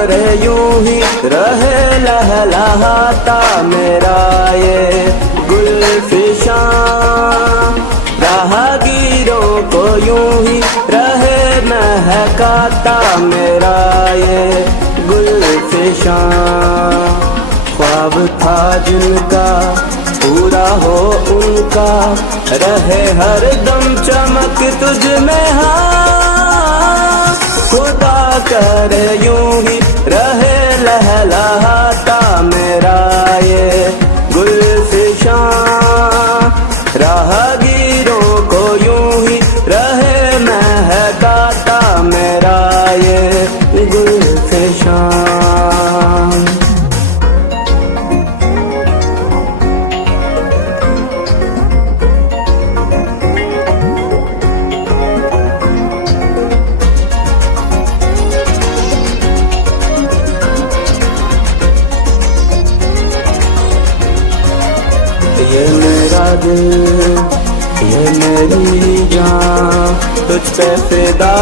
करे यूं ही रहे लहलहाता मेरा ये गुलफिशां, राहगीरों को यूं ही रहे महकाता मेरा ये गुलफिशां। ख्वाब था जिनका पूरा हो उनका, रहे हर दम चमक तुझ में हाँ। खुदा करे यूं ही रहे लहलहाता मेरा ये गुलफिशां, राहगीरों को यूं ही रहे महकाता मेरा ये गुलफिशां। ये मेरा दिल, ये मेरी जान, तुझ पे फिदा